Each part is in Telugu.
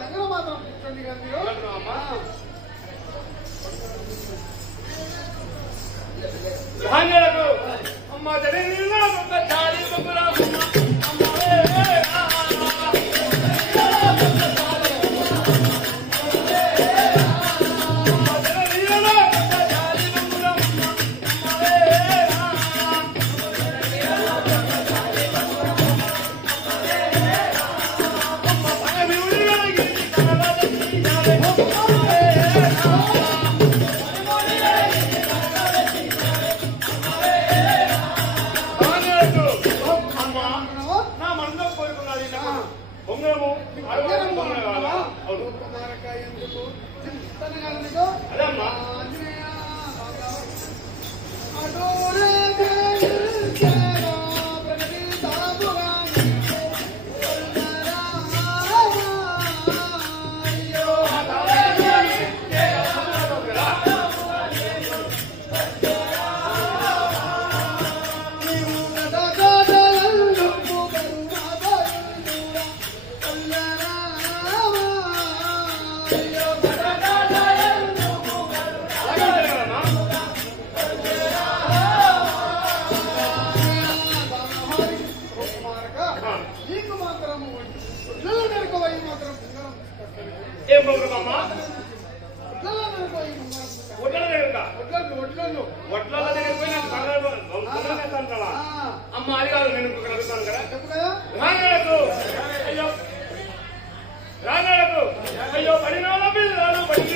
దగ్గర మాత్రం కూర్చోండి కదా మీరు. అమ్మ జరిగిన చాలి అమ్మ అది కాదు నేను అడుగుతాను కదా రాగాలకు అయ్యో రాగాలకు అయ్యో పడిన పిల్లలు పడి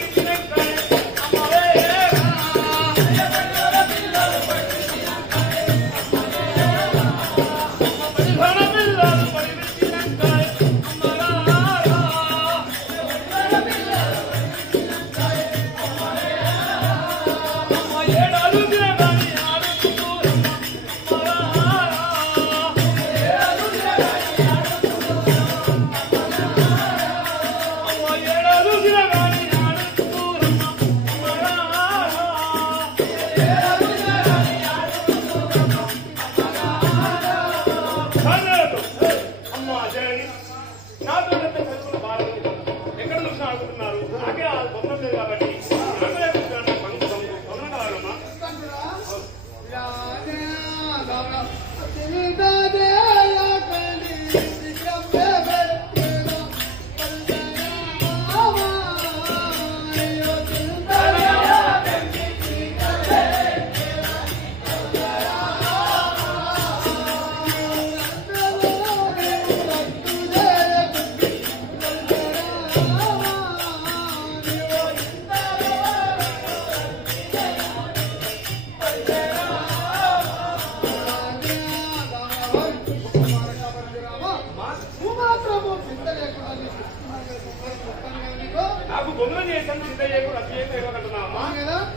నాకు బొమ్మలు చేశాను చింత చేయకుండా అది చేసి ఇవ్వకంటున్నా అమ్మా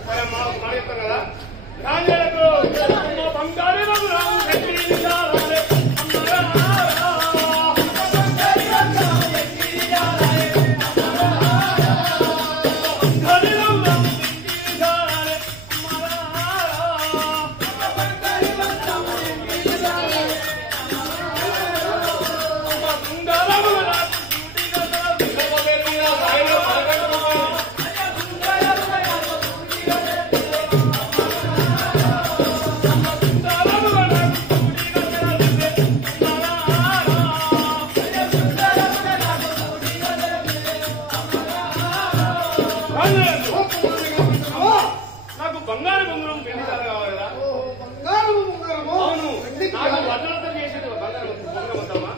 సరే అమ్మా మాట చెప్తాను కదా రాజేలకు బంగారు నాకు బంగారు బొంగరం పెళ్లి కావాలి కదా బంగారు బొంగరము అవును నాకు వడ్లతో చేసేది బంగారు బొంగరం వద్దమ్మా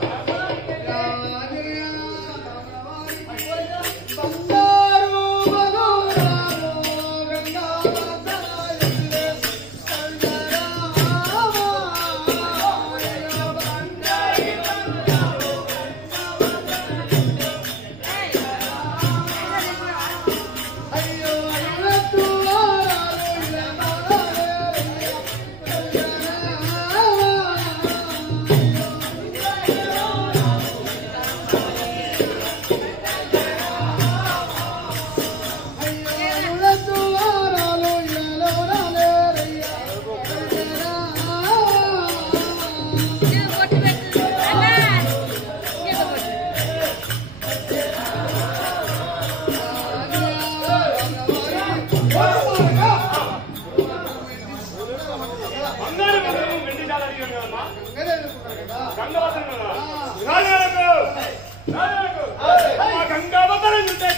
గంగావతరం ఉంటే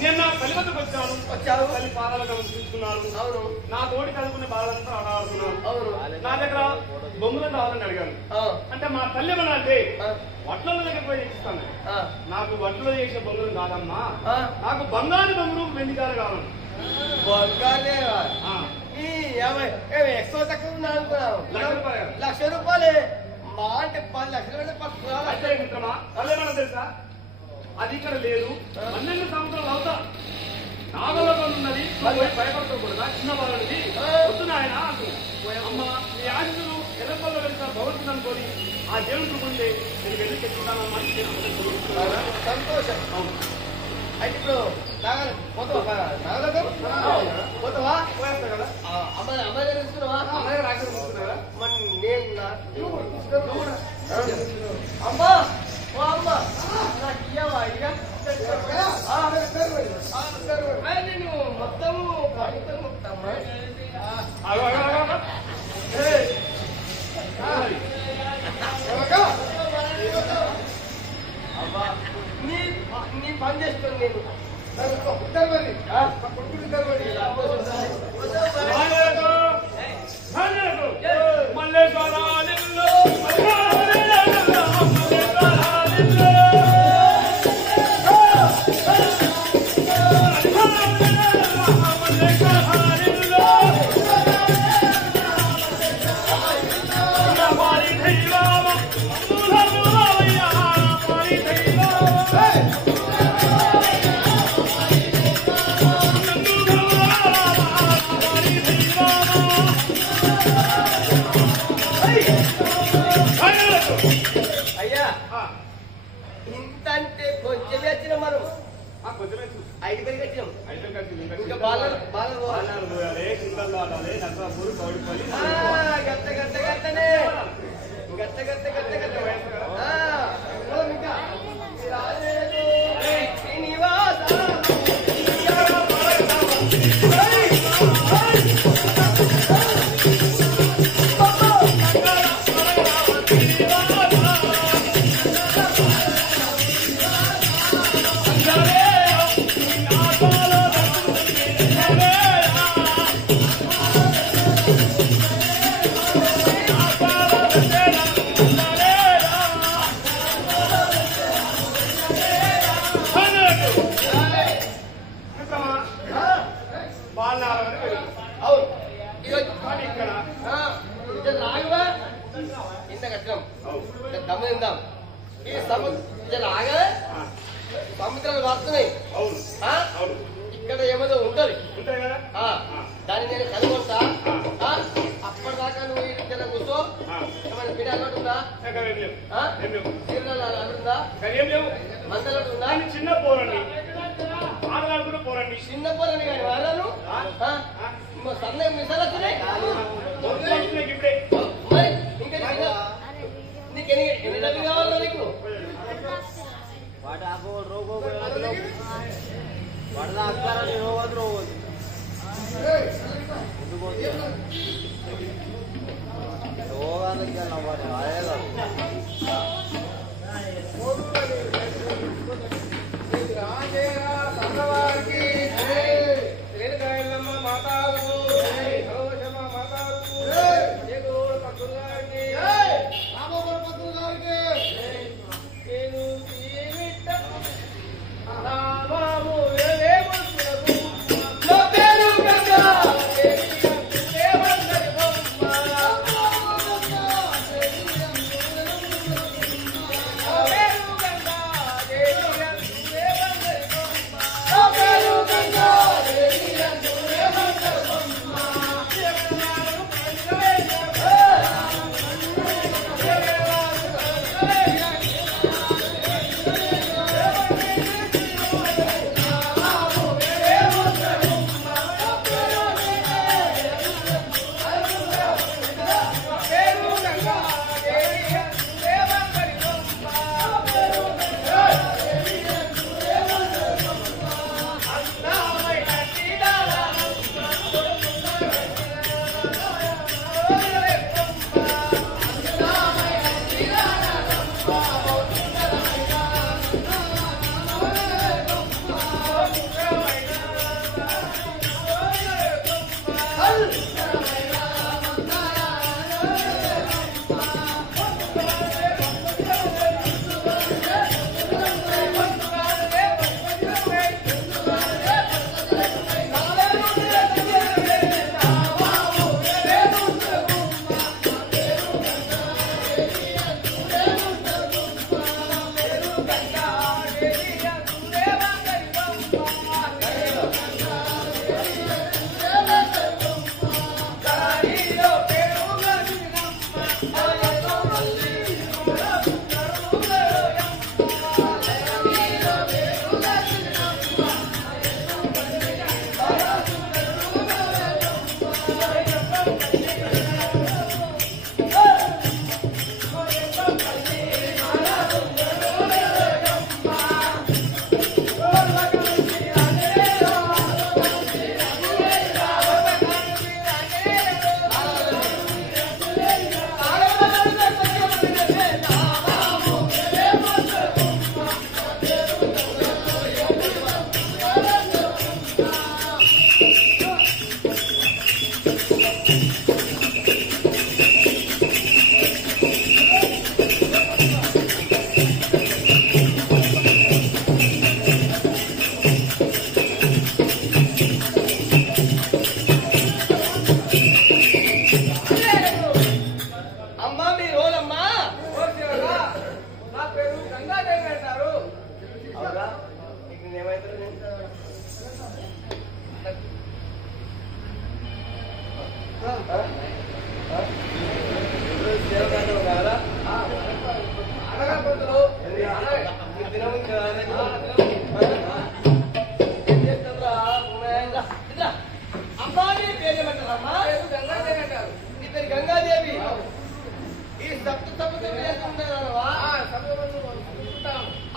నిన్న తల్లి వద్దకు వచ్చాను తల్లి పాదాలను తీసుకున్నాను నా తోటి చదువుకునే బాధలంతా ఆడాడుతున్నాను నా దగ్గర బొమ్మలు కావాలని అడిగాను. అంటే మా తల్లి ఏమన్నా అంటే వడ్ల దగ్గర పోయి ఇస్తాను. నాకు వడ్లు చేసే బొమ్మలు కాదమ్మా, నాకు బంగారు బొమ్మలు వెండికాలు కావాలి. బంగారే ఎక్కువ తక్కువ అనుకున్నావు. ₹1,00,000 మా అంటే 10 లక్షలు అంటే మిత్రమా అల్లేమన్నా తెలుసా, అది ఇక్కడ లేదు. 12 సంవత్సరాలు అవుతా నాగలోకం ఉన్నది, భయపడకూడదా చిన్న వాళ్ళది వద్దున ఆయన అమ్మ ఈ ఆశలు ఎర్రపల్ల వెళ్తా భగవంతుడు అనుకోని ఆ దేవుడు ఉంటే నేను వెళ్ళి చెప్తున్నానమ్మా. సంతోషం. అయితే ఇప్పుడు పోతావా? పోయేస్తా కదా అమ్మాయి తెలుసుకున్నావా? అమ్మాయి రాక్షసు వస్తుంది కదా. అమ్మా ఓ అమ్మా నాకు ఇయ్యవా? ఇక నేను మొత్తము మొత్తమ్మా నీ పని చేస్తాను నేను. అయ్యా ఇంతంటే కొంచెం వచ్చిన మనం 5 వేలు వచ్చినాం. ఇంకా బాగా గట్ట గట్ట గట్టనే గట్ట గట్ట గట్ట గట్ట ఇంకా శ్రీనివాస ఈ సముద్రాలు వస్తున్నాయి. ఇక్కడ ఏమో ఉంటది, దాన్ని నేను కనుగొంటా. అప్పటిదాకా నువ్వు ఇక్కడ కూర్చో. ఏమైనా బిడ్డ అలవాటు ఉందా? ఉందా? మందలు ఉందా? చిన్న పోరండి పోరండి చిన్న పోరని కానీ వాళ్ళను సన్న మిసాలు వస్తున్నాయి. మరి ఇంకా నీకు ఎన్ని డబ్బులు కావాలా నీకు?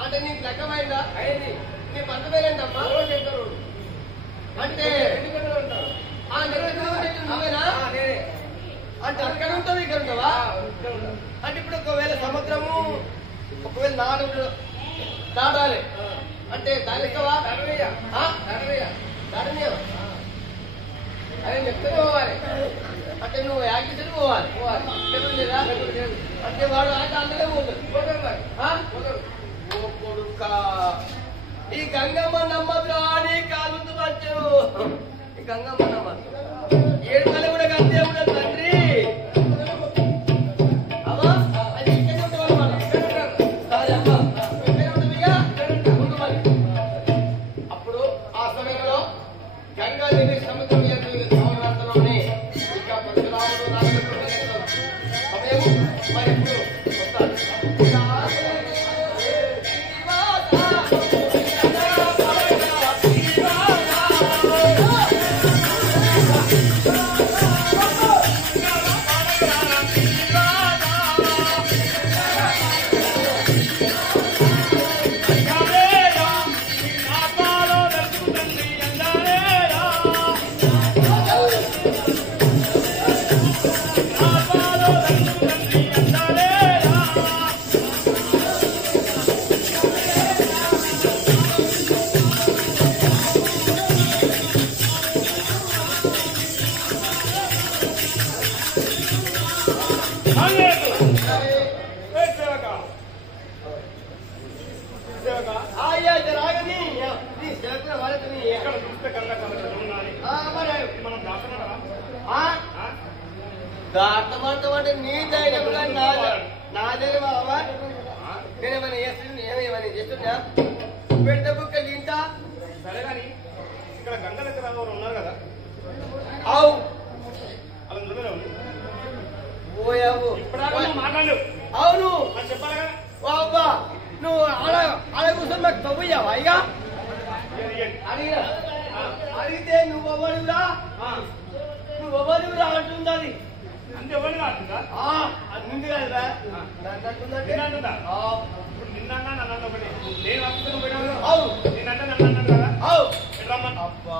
అంటే నీకు లెక్కమైందా అయింది. నీ భర్త పేరేంటమ్మా? అంటే నువ్వేనా? అంటే అక్కడ ఉంటావు ఇక్కడ ఉంటావా? అంటే ఇప్పుడు ఒకవేళ సముద్రము ఒకవేళ దాటాలి అంటే దాని ఇస్తావా? దాటనీయ అదే చెప్తే పోవాలి. అంటే నువ్వు యాక్సిడెంట్ పోవాలి లేదా? అంటే వాడు ఆట అందులో పోతాడు. కొడుక ఈ గంగమ్మ నమ్మద్దు ఆడి కాలు వచ్చు. ఈ గంగమ్మ నమ్మద్దు ఏడుకలు కూడా కత్తే ఉండదు తండ్రి. అమ్మా అది ఇక్కడ అప్పుడు ఆ సమయంలో గంగాదేవి సముద్రం సంవత్సరంలోనే ఇంకా పరశురాముడు నాగేశ్వరుడు సమయం మరి ఎప్పుడు వస్తారు. దాటమంటే నీ ధైర్యం నాదే బాబా. నేనేమైనా ఏమేమని చేస్తున్నా? పెద్ద బుక్క తింటా సరే కానీ ఇక్కడ గంగ దగ్గర ఎవరు ఉన్నారు కదా? అవు అలా నిలబడే పోయావు ఇప్పుడు మాట్లాడు. అవును చెప్పాలి కదా. బాబా నువ్వు ఆడ కూర్చొని మాకు తవ్వయ్యావా? ఇక అడిగితే నువ్వు ఎవరురా అంటుంది. అది అంటే ఎవరు కాకుండా అంటుంది కదా నన్ను అంటుందంటే నిన్న నన్ను ఒకటి నేను అప్పుడు పోయినా అవు నేనంటే నన్ను అన్నాను కదా. అవు రమ్మని అబ్బా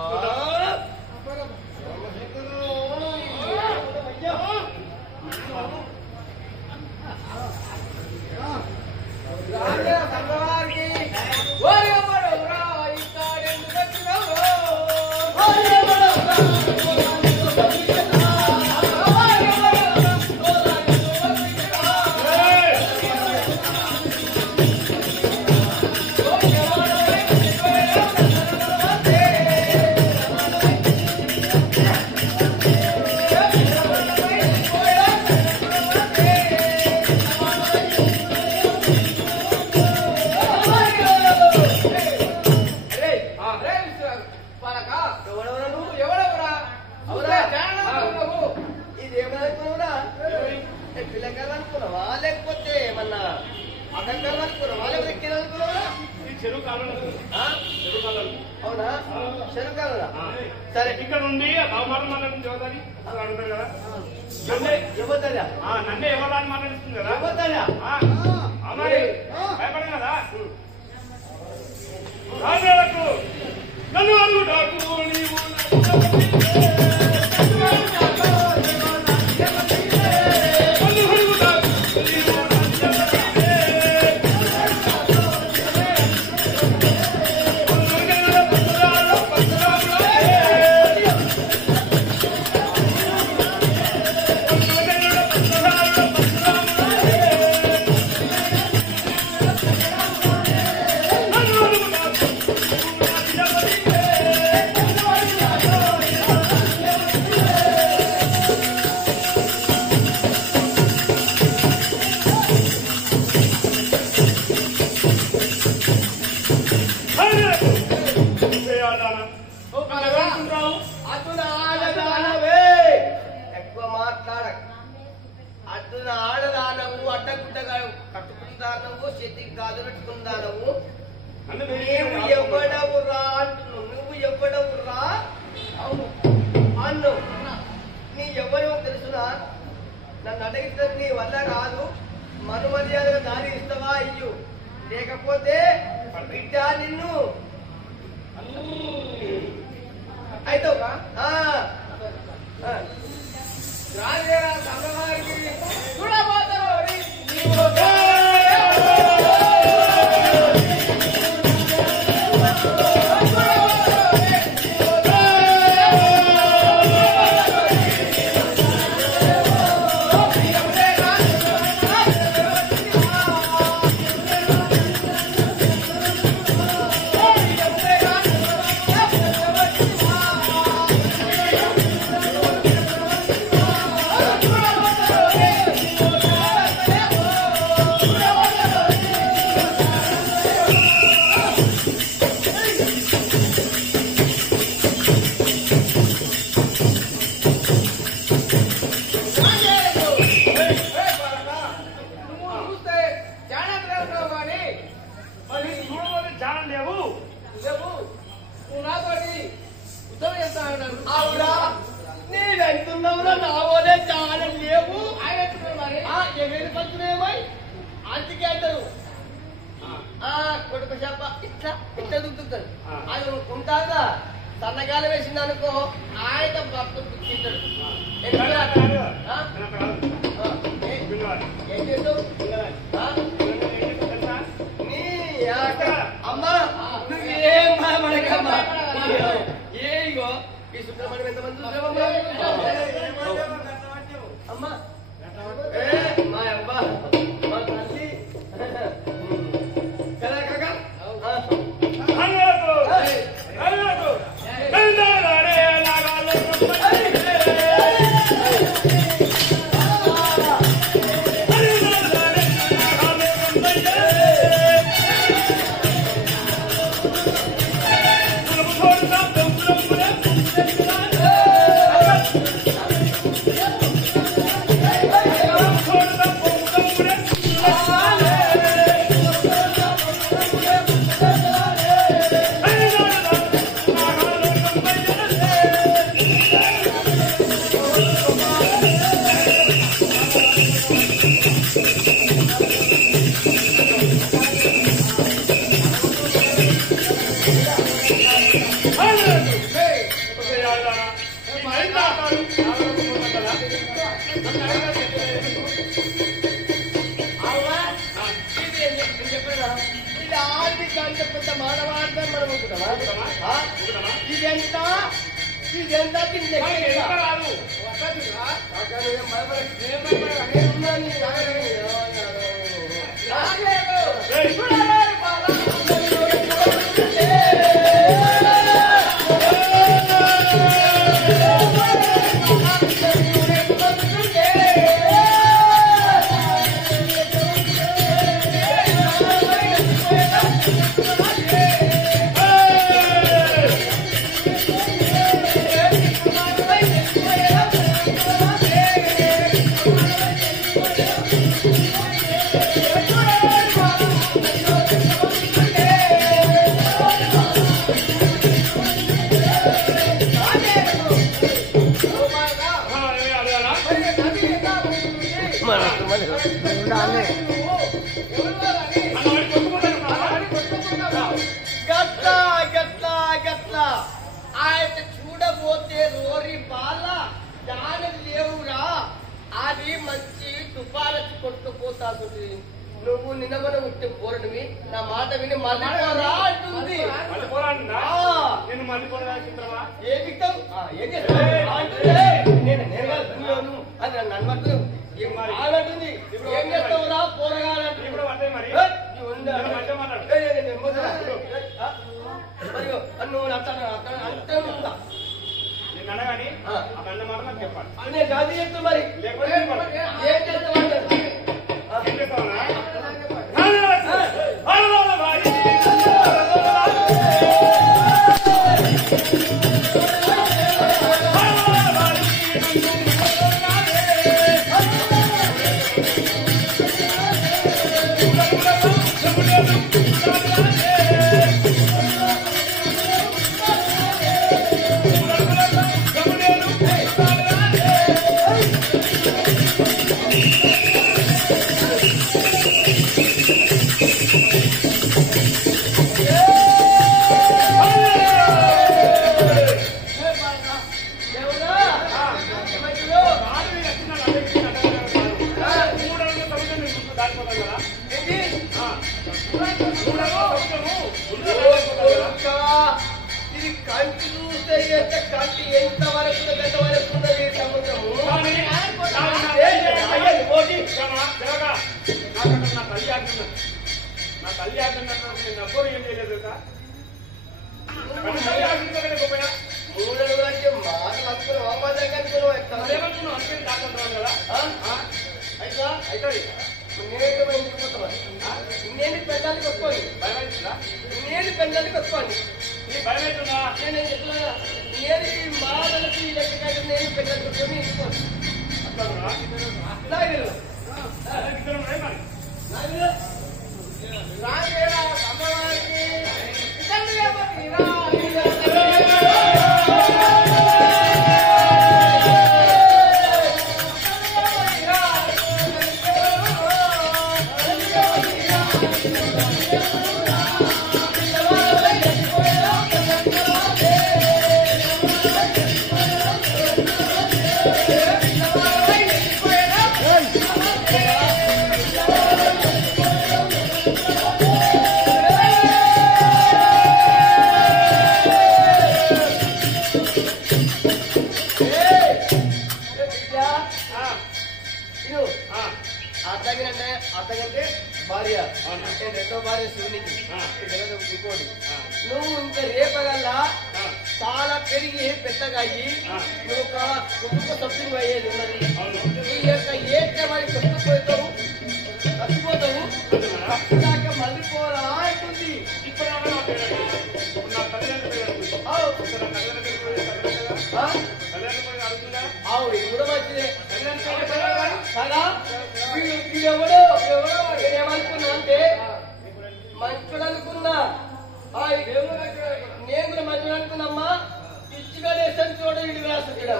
అవునా? శనకాలరా? సరే ఇక్కడ నుండి బాబుమాటలు మాట్లాడుతుంది ఎవరిని అసలు అడుగుతారు కదా. ఎవరిదా? నన్నే ఎవరు మాట్లాడిస్తుంది కదా. ఎవరిదా? అమ్మాయి భయపడదు కదా. రాజేలకు నన్ను అడుగుటాకు నీవు ఎక్కువ మాట్లాడక. అద్దున ఆడదానవు అడ్డగుడ్డగా కట్టుకుందానవు చేతికి గాజుపెట్టుకుందానవు. నువ్వు ఎవడవురా అంటున్నావు. నువ్వు ఎవడవురా? అవును అన్ను నీ ఎవరో తెలుసునా? నన్ను అడిగితే నీ వల్ల కాదు. మనుమర్యాదగా దారి ఇస్తావా ఇయ్యు, లేకపోతే బిడ్డ నిన్ను అయితావుగా. రాజేరా సభవారికి చూడబోతారు. కొడుకు చెప్ప ఇట్లా ఇట్లా దుక్కుతాడు. అది ఉంటాగా సన్నగాలు వేసింది అనుకో, ఆయన భర్త తింటాడు. ఏం చేస్తావు? అమ్మా నువ్వేం భయపడకమ్మా. ఏగో ఈ సుబ్రహ్మణ్యం ఎంతమంది చూసావమ్మా? అమ్మా మా అబ్బా మా తల్లి కదా కాక చూడబోతే రోరి బాల దాని లేవురా, అది మంచి తుపాలకి కొట్టుకుపోతాది. నువ్వు నిన్న మన ఉట్టి పోరనివి, నా మాట విని మళ్ళీపోరా అంటుంది. ఏం అంటుంది? ఏం చేస్తావురా పోరగాలంటే నువ్వు అంతే ఉందా? అనగాని మాట నాకు చెప్పాలి. నేను గాది చెప్తా మరి ఏం చేస్తావు? ఏంటి? ఆ, మూడవ సముద్రము ముందుగా కొడుకా, ఇది కంటి చూస్తే ఎంత కంటి ఎంత వరకు ఉన్నది సముద్రము. కానీ అయ్యండి, పోటీ. నా తల్లి ఆడుతున్నట్టు నేను ఎవ్వరు ఏం చేయలేదు కదా తల్లి ఆడుతున్నా గొప్ప మూడడు అంటే మాటలు అనుకున్నావు, అమ్మాయి అనుకున్నావు. ఏమనుకున్నావు అంటే డాక్టర్ కదా అయితే అయితే నేనేదో ఇంటికి పోతావా? నేను పెళ్ళానికి వస్తాను. భయమవుతుందా నేను పెళ్ళానికి వస్తాను. నీ భయమవుతుందా నేను చెప్తున్నా, నేను ఈ మాటలకి లెక్క నేను పెళ్ళానికి వస్తాను. ఇంటికి పోతాను. నాకు తెలియదు. రాజేరా అమ్మవారికి ఇతండి లేకపోతే అతగంటే భార్య అంటే రెండో భార్య శివునికి ఇంకోటి. నువ్వు ఇంకా రేపగల్లా చాలా పెరిగి పెద్దగా అయ్యి నువ్వు ఒక కుటుంబ సభ్యులు అయ్యేది ఉన్నది. ఈ యొక్క ఏక మరి కష్టపోతావు కష్టపోతావు కష్టదాకా మళ్ళీ పోరా అంటుంది. ఇది కూడా మంచిదే కదా. వీడెవడో నేనేమనుకున్నా అంటే మంచుడు అనుకున్నా, నేను కూడా మంచుడు అనుకున్నామ్మా. ఇచ్చిగా వేసాను చూడ వీడు వేస్తాడు.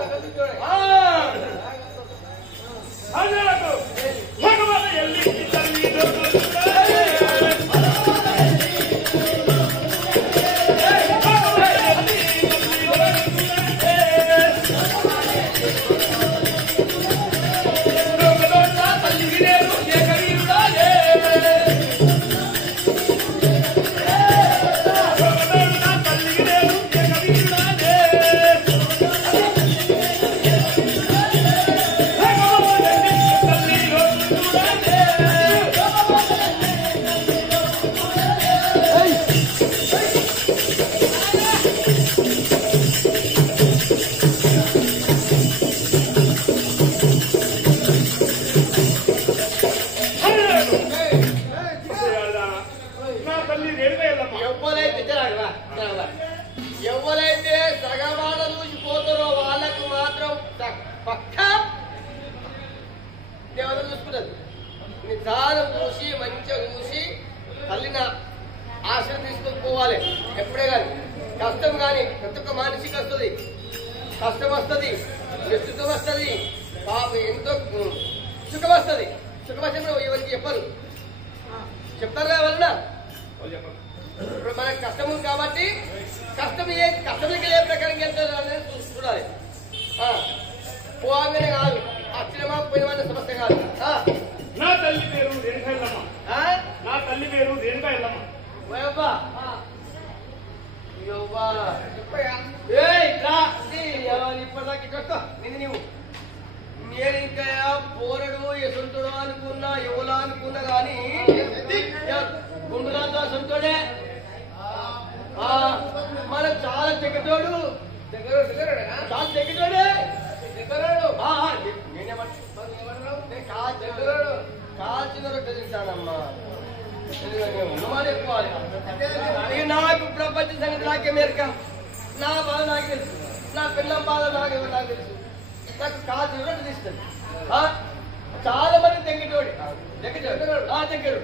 ఎవరైతే సగవాడ చూసిపోతారో వాళ్ళకు మాత్రం పక్కా దేవతలు చూసుకున్నది. నిదానం చూసి మంచిగా చూసి తల్లిన ఆశలు తీసుకొని పోవాలి. ఎప్పుడే కానీ కష్టం కానీ ప్రతి ఒక్క మనిషికి వస్తుంది, కష్టం వస్తుంది, సుఖం వస్తుంది, పాప ఎంతో సుఖం వస్తుంది. సుఖం వచ్చినప్పుడు ఎవరికి చెప్పరు, చెప్తారు వలన ఇప్పుడు మనకు కష్టం ఉంది కాబట్టి కష్టంకి ఏ ప్రకారం వెళ్తారు అనేది చూసుకోవాలి. పోగానే కాదు, అచ్చినమా పోయినమనే సమస్య కాదు. నా తల్లి పేరు రేణుకా ఎల్లమ్మ. నా తల్లి పేరు రేణుకా ఎల్లమ్మ. ఇప్పటిదాకా ఇట్లా నిన్ను నీవు నేను ఇంకా పోరడు ఎసొంతుడు అనుకున్నా ఎవలా అనుకున్నా గాని గుండురాజు సొంతుడే మన చాలా తెగటోడు చాలా తెగటోడే కాల్చిన రొట్టె తింటానమ్మా. నాకు ప్రపంచ సంగతి నాకే మేరక, నా బాధ నాకు తెలుసు, నా పిల్లల బాధ నాకు తెలుసు. నాకు కాల్చిన రొట్టె తీస్తుంది. చాలా మంది తెంగిటోడు తెంగడు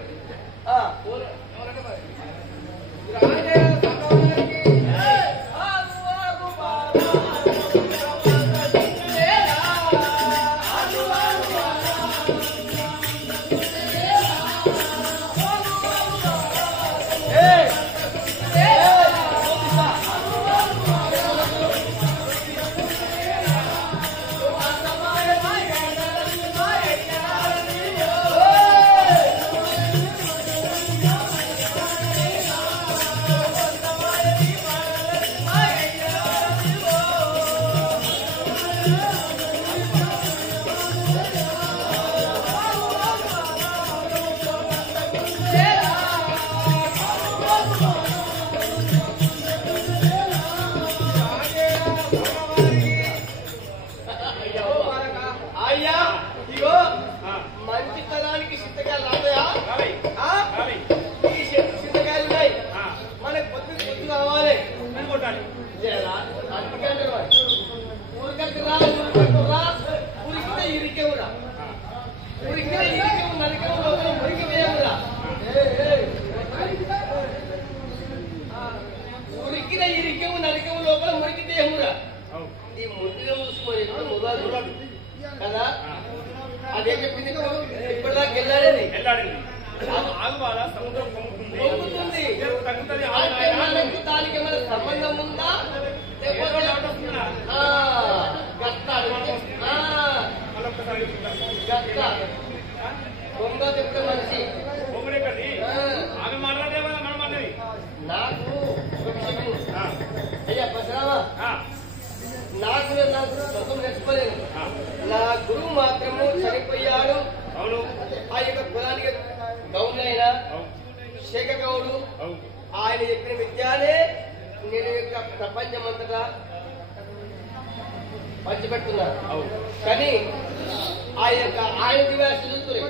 నాగబాల సముద్రం పొంగుతుంది పొంగుతుంది. తగ్గుతుంది అంటే మనకు దానికి ఏమైనా సంబంధం ఉందా? లేకపోతే గత్త మళ్ళొక్కసారి గత్త పొంగ చెప్తే మనిషి పొంగుడే కది ఆమె మాట్లాడే మనం అన్నది నాకు ఒక విషయం. అయ్యా పరశురామ, నాకు సుఖం నేర్చుకోలేదు. నా గురువు మాత్రము చనిపోయాడు. అవును ఆ యొక్క కులానికి గౌండైన శేఖ గౌడు ఆయన చెప్పిన విద్యాలే నేను యొక్క ప్రపంచమంతటా పంచిపెడుతున్నాను. కానీ ఆయన దివాసి చూస్తున్నాయి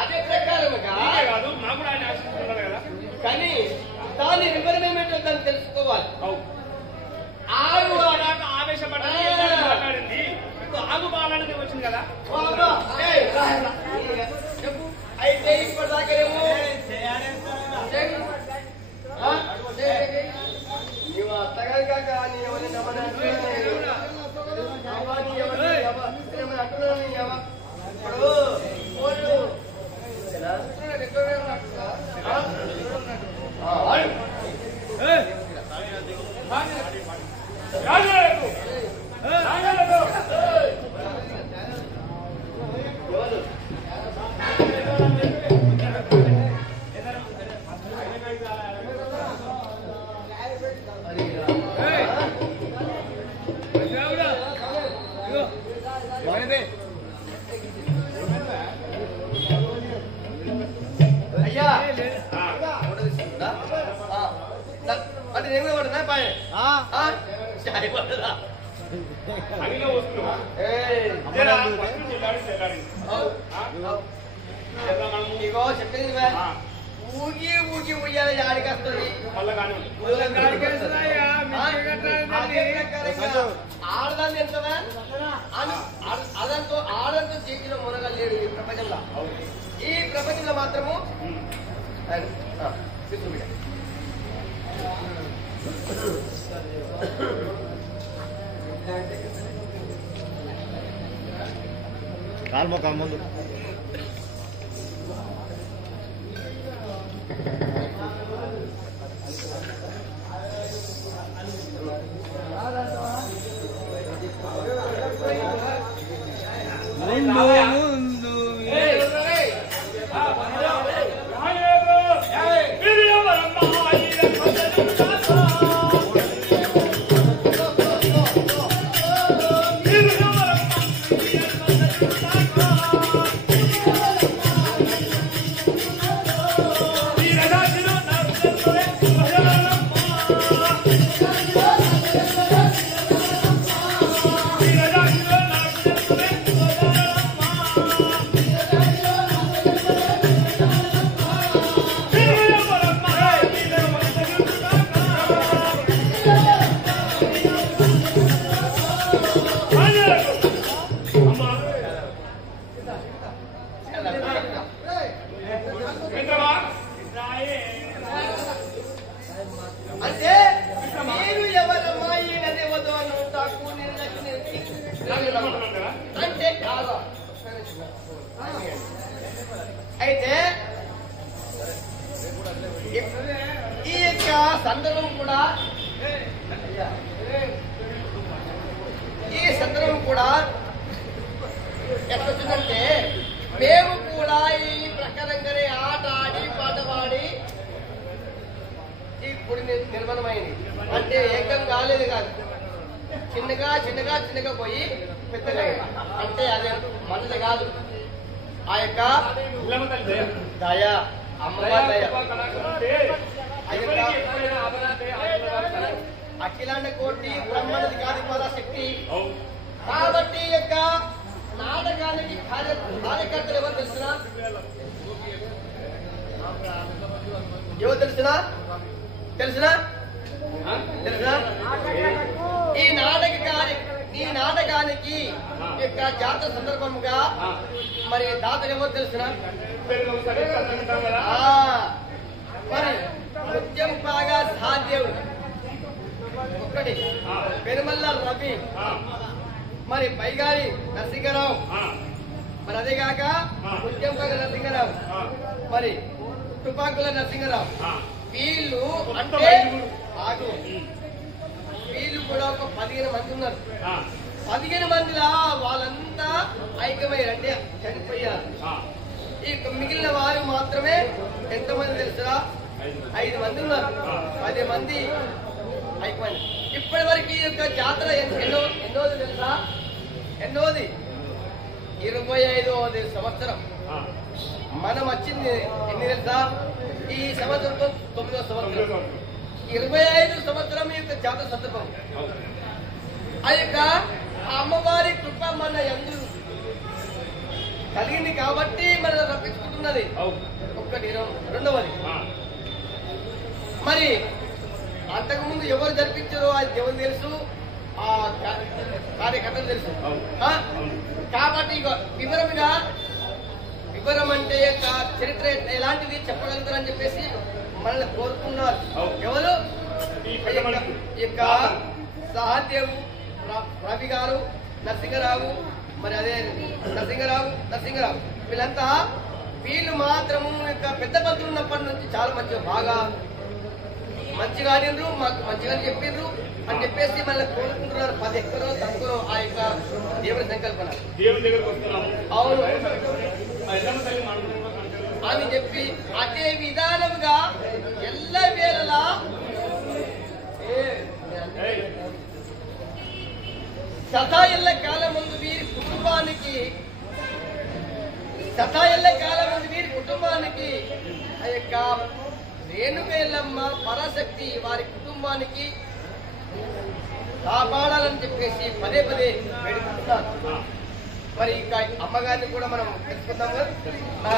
అదే ప్రకారముగా కాదు నాకు కూడా ఆయన ఆశిస్తున్నారు కదా. కానీ దాని వివరణమేంటో దాన్ని తెలుసుకోవాలి. ఆగు అలాగా ఆవేశపడ్డది మాట్లాడింది. ఇప్పుడు ఆగు బాలనేది వచ్చింది కదా. చెప్పు. అయితే ఇప్పటిదాకేమో నీవు అత్తగారి కాక నీ ఎవరిని అయ్యా అంటే నేను పడుతున్నా పాయ పడదా అవిలో వస్తున్నా ఇగో చెప్పింది ఊగి ఊగి ఉయ్యాలి ఆడికి వస్తుంది ఆడదాన్ని ఎంతవా అదంతో ఆడంతో జీవితంలో మునగా లేడు ఈ ప్రపంచంలో. ఈ ప్రపంచంలో మాత్రము కాల్మొక్క ముందు ముందు అంటే మీరు ఎవరమ్మా ఈ నది వద్దు అని ఉంటాకు అంటే కాదు. అయితే ఈ యొక్క సందర్భం కూడా ఎట్లొచ్చిందంటే మేము కూడా ఈ ప్రకారంగానే ఆట ఆడి పాట పాడి ఈ గుడి నిర్మాణమైంది. అంటే ఏకం కాలేదు కాదు, చిన్నగా చిన్నగా చిన్నగా పోయి పెద్దగా అంటే అదే మనది కాదు. ఆ యొక్క దయ అమ్మవారి దయ అఖిలాండ కోటి బ్రహ్మణది కాదు పరాశక్తి. కాబట్టి ఈ యొక్క నాటకానికి కార్యకర్తలు ఎవరు తెలుసునా? ఎవరు తెలుసునా? తెలుసునా? ఈ నాటకానికి యొక్క జాతర సందర్భంగా మరి దాతలు ఎవరు తెలుసునా? మరి నృత్యం బాగా సాధ్యవుడు ఒక్కటి పెరుమల్ల రవి, మరి పైగారి నరసింహరావు, మరి అదేగాక నృత్యం బాగా నరసింహరావు, మరి తుపాకుల నరసింహరావు ఆ. వీళ్ళు కొత్త అంటే వైద్యులు. ఆగు వీళ్ళు కూడా ఒక 15 మంది ఉన్నారు. ఆ. 15 మందిలా వాళ్ళంతా ఐక్యమయ్యారు అంటే చనిపోయారు. ఆ. ఈ మిగిలిన వారు మాత్రమే ఎంతమంది తెలుసురా? 5 మంది ఉన్నారు. 10 మంది ఐక్యమైంది. ఇప్పటి వరకు ఈ యొక్క జాతర ఎన్నోది తెలుసా? ఎన్నోది 25వ సంవత్సరం. ఆ. మనం వచ్చింది ఎన్ని తెలుసా? ఈ సంవత్సరంతో 9వ సంవత్సరం. 25 సంవత్సరం ఈ యొక్క జాతర సందర్భం. ఆ యొక్క అమ్మవారి కృప మన యందు కలిగింది కాబట్టి మనం రప్పించుకుంటున్నది. ఒక్కటి. రెండవది మరి అంతకుముందు ఎవరు జరిపించారో అది ఎవరు తెలుసు, ఆ కార్యకర్తలు తెలుసు. కాబట్టి ఇక వివరం అంటే చరిత్ర ఎలాంటిది చెప్పగలుగుతారని చెప్పేసి మనల్ని కోరుకున్నారు. ఎవరు? ఈ యొక్క సహదేవు, రవి గారు, నరసింహరావు, మరి అదే నరసింహరావు వీళ్ళంతా వీళ్ళు మాత్రము యొక్క పెద్ద పంతులు ఉన్నప్పటి నుంచి చాలా బాగా మంచిగా ఆడినరు, మాకు మంచిగా చెప్పిండ్రు అని చెప్పేసి మనల్ని కోరుకుంటున్నారు. 10 ఎక్కడో తక్కువ ఆ యొక్క దేవుని సంకల్పన. దేవుని దగ్గరకు వస్తున్నాము. అవును ఎల్లమ్మ తల్లి అని చెప్పి అదే విధానముగా ఎల్ల వేళలా శతాయేళ్ల కాలం ముందు వీరి కుటుంబానికి ఆ యొక్క రేణుక ఎల్లమ్మ పరాశక్తి వారి కుటుంబానికి కాపాడాలని చెప్పేసి పదే వేడుకుంటున్నారు. మరి ఇంకా అమ్మగారిని కూడా మనం తెలుసుకుందాం కదా.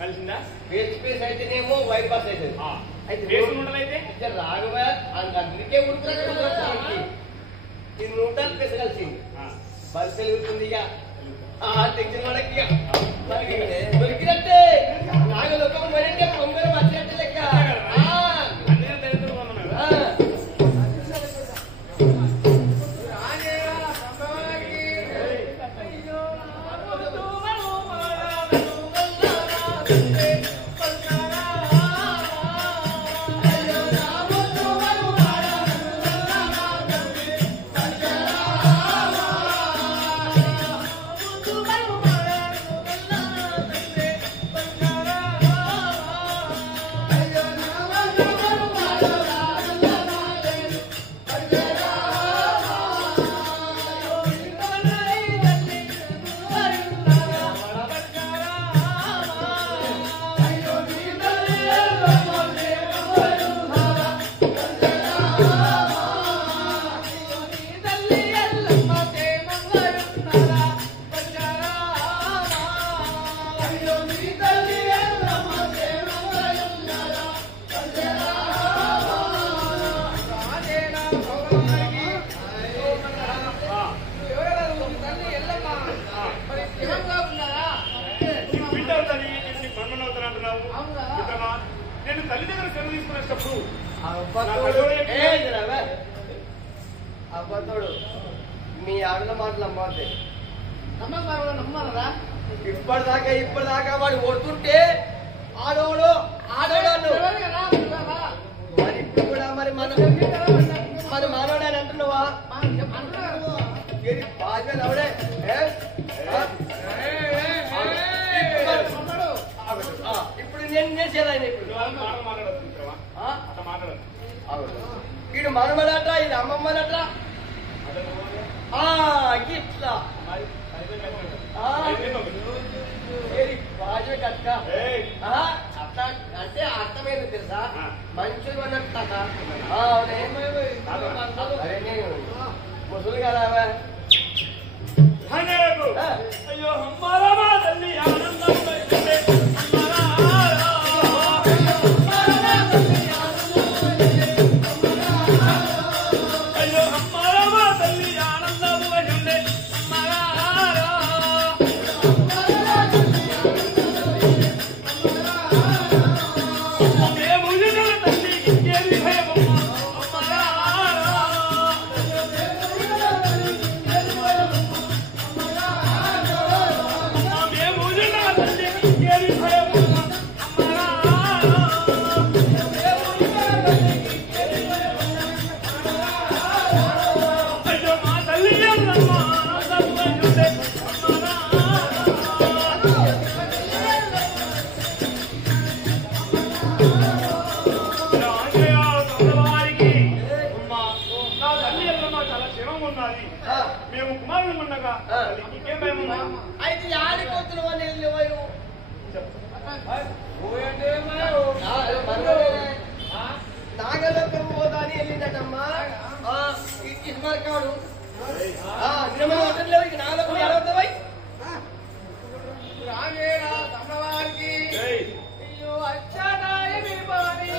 కలిసిందా? ఫేస్ టు ఫేస్ అయితేనేమో వైట్ బాస్ అవుతుంది. అయితే రాఘవ అందుకే ఉడుకుతుంది. ఇది 100 పేస కలిసింది. బస్ పెరుగుతుంది. ఇక టెన్షన్ పడక ఇక మనకి దొరికినట్టే నాగలోకం మరింటే పొంగలు వచ్చినట్టు లెక్క. అబ్బతోడు మీ ఆడల మాటలు అమ్మతే నమ్మరా ఇప్పటిదాకా వాడు కొడుతుంటే ఆడోడు మరి ఇప్పుడు కూడా మరి మనోడు అని అంటున్నావా బాధ్యత అవడే ఇప్పుడు నేను చేసేదాన్ని ఇప్పుడు వీడు మనమనట ఇది అమ్మమ్మనట ఇట్లా అట్లా అంటే అర్థమైంది తెలుసా మంచులు అన్నట్టు ముసలి కదా అయ్యో హమారా తల్లి ఆనందం మేము కుమారులు ఉండగా ఇంకేం భయం అయితే ఆడిపోతున్న నాగలోకం పోదా అని వెళ్ళిందటమ్మా ఇస్మార్కాడు నాగలోకం ఎడవుతాయి రాగేరా తమ్మవారికి అయ్యో అచ్చానాయ విభాని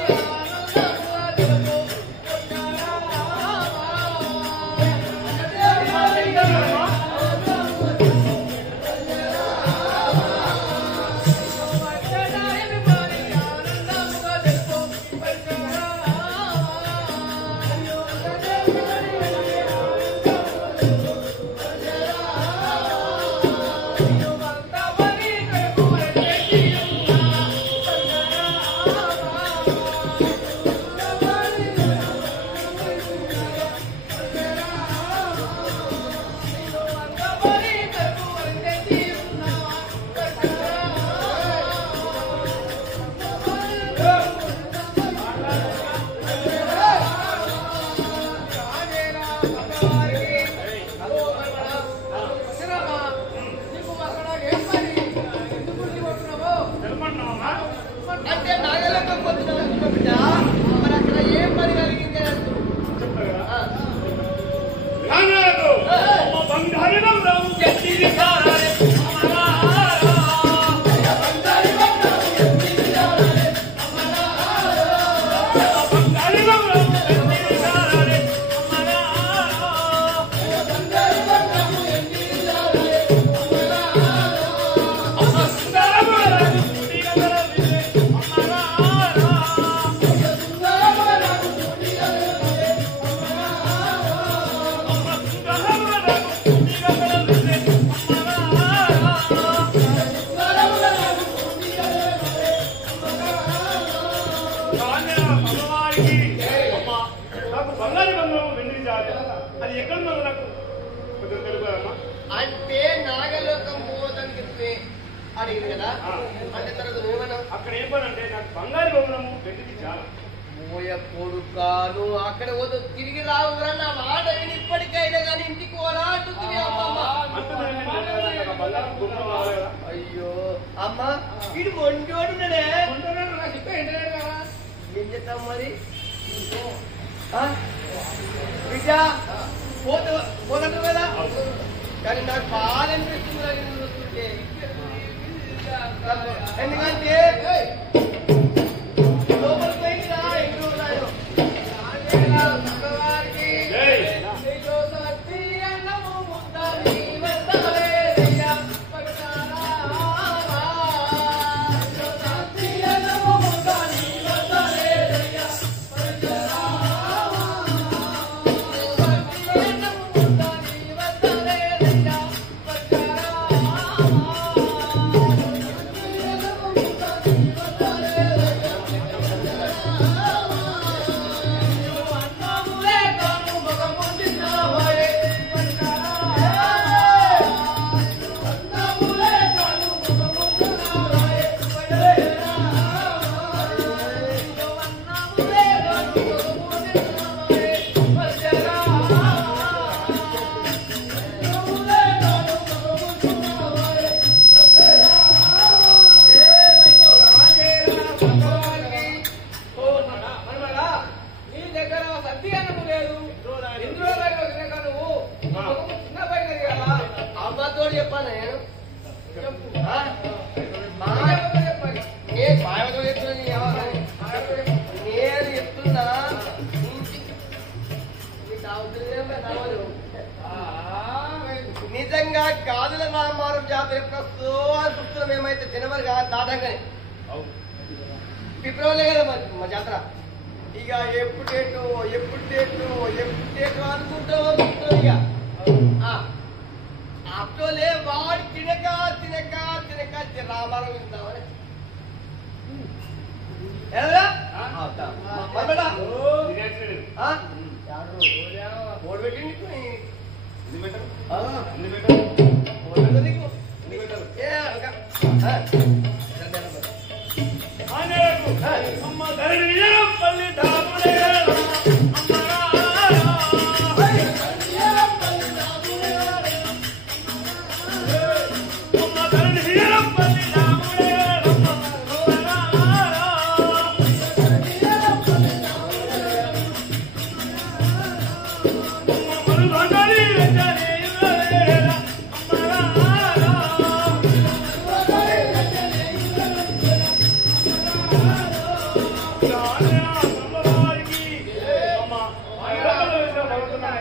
అంటే నాగలోకం పోతున్నావు బిడ్డ మరి అక్కడ ఏం పని కలిగింది అది ఎక్కడ నాకు కొంచెం తెలుగుదమ్మా అంటే నాగలోకం పోదని అడిగింది కదా అంటే తర్వాత నువ్వేమన్నా అక్కడ ఏం పని అంటే నాకు బంగారు భవనము వెండిది చాలా పోయ కొడుకాను అక్కడ పోదు తిరిగి రావురా నా మాట నేను ఇప్పటికైనా కానీ ఇంటికి పోరా అంటుంది అమ్మమ్మ అయ్యో అమ్మ వీడు మొండోడున్నాడే ఏం చేస్తాం మరి బిడ్డ పోదంటారు కదా కానీ నాకు బాగా అనిపిస్తుంది ఎందుకంటే లోపలికి పోయిందిరా ఎక్కడ ఉన్నాయో మట్టి అన్నము లేదు ఇందులో నువ్వు చిన్న పైన కదా అమ్మతోడు చెప్పాను నేను చెప్పు నేను బాయతో చెప్తున్నా నేను చెప్తున్నా నిజంగా గాజుల రామారం జాతర యొక్క చూస్తున్నాం మేమైతే జనవరి దాటంగానే ఫిబ్రవరి కదా మా జాతర ఇక ఎప్పుడు డేటు అనుకుంటాం ఇక అప్పులే వాడు తినక రామారం ఇస్తామని ఓడి పెట్టింది అమ్మ ధరణి పల్లి దాపుడే